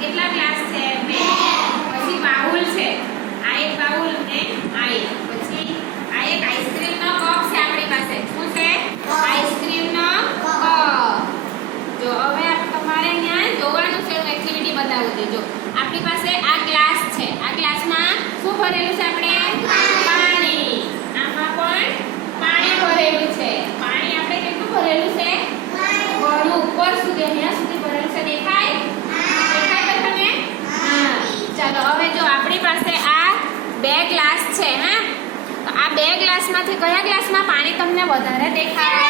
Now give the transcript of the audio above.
કેટલા ગ્લાસ છે? 2. પછી બાઉલ છે, આ એક બાઉલ ને આ એક. પછી આ એક આઈસ્ક્રીમનો કપ છે આપણી પાસે. શું છે? આઈસ્ક્રીમનો કપ. જો હવે તમારે અહીંયા જોવાનું છે, એક્ટિવિટી બતાવું છે. જો આપણી પાસે આ ગ્લાસ છે, આ ગ્લાસમાં શું ભરેલું છે? આપણે પાણી. આમાં પણ પાણી ભરેલું છે. પાણી આપણે કેટલું ભરેલું છે? ઘણું ઉપર સુધી, અહીંયા સુધી ભરેલું છે. દેખાય? દેખાય તો તમે? હા. ચાલો હવે જો આપણી પાસે આ 2 ગ્લાસ છે. હા, તો આ 2 ગ્લાસમાંથી કયા ગ્લાસમાં પાણી તમને વધારે દેખાય?